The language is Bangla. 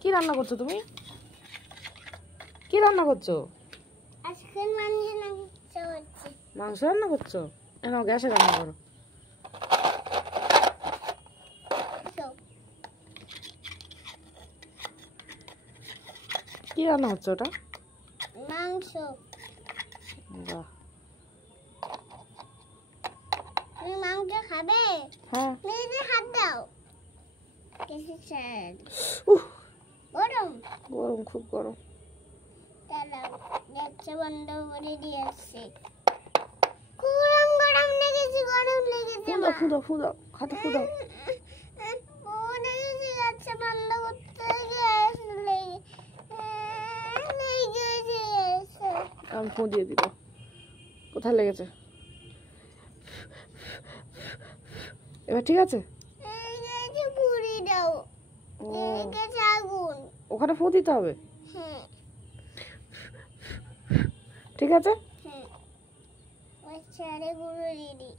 কি রান্না করছো তুমি? কি রান্না করছো? আজকে মাংস রান্না করছো? এখন গ্যাসে রান্না করো। কি রান্না হচ্ছে ওটা? মাংস। বাহ, তুমি মাংস খাবে? হ্যাঁ। নিজে হাত দাও। কিসের? গরম গরম, খুব গরম। দাঁড়াও, গ্যাসটা বন্ধ করে দিয়ে আসছি। গরম গরম লেগেছে, গরম লেগেছে। ফুদাও ফুদাও ফুদাও, হাতে ফুদাও। গ্যাসটা বন্ধ করতে গ্যাস লেগেছে। আমি ফোন দিয়ে দিব। কোথায় লেগেছে? এবার ঠিক আছে? পুরি দাও। আগুন। ওখানে ফোন দিতে হবে। ঠিক আছে? ছেড়ে গুঁড়ো দিদি।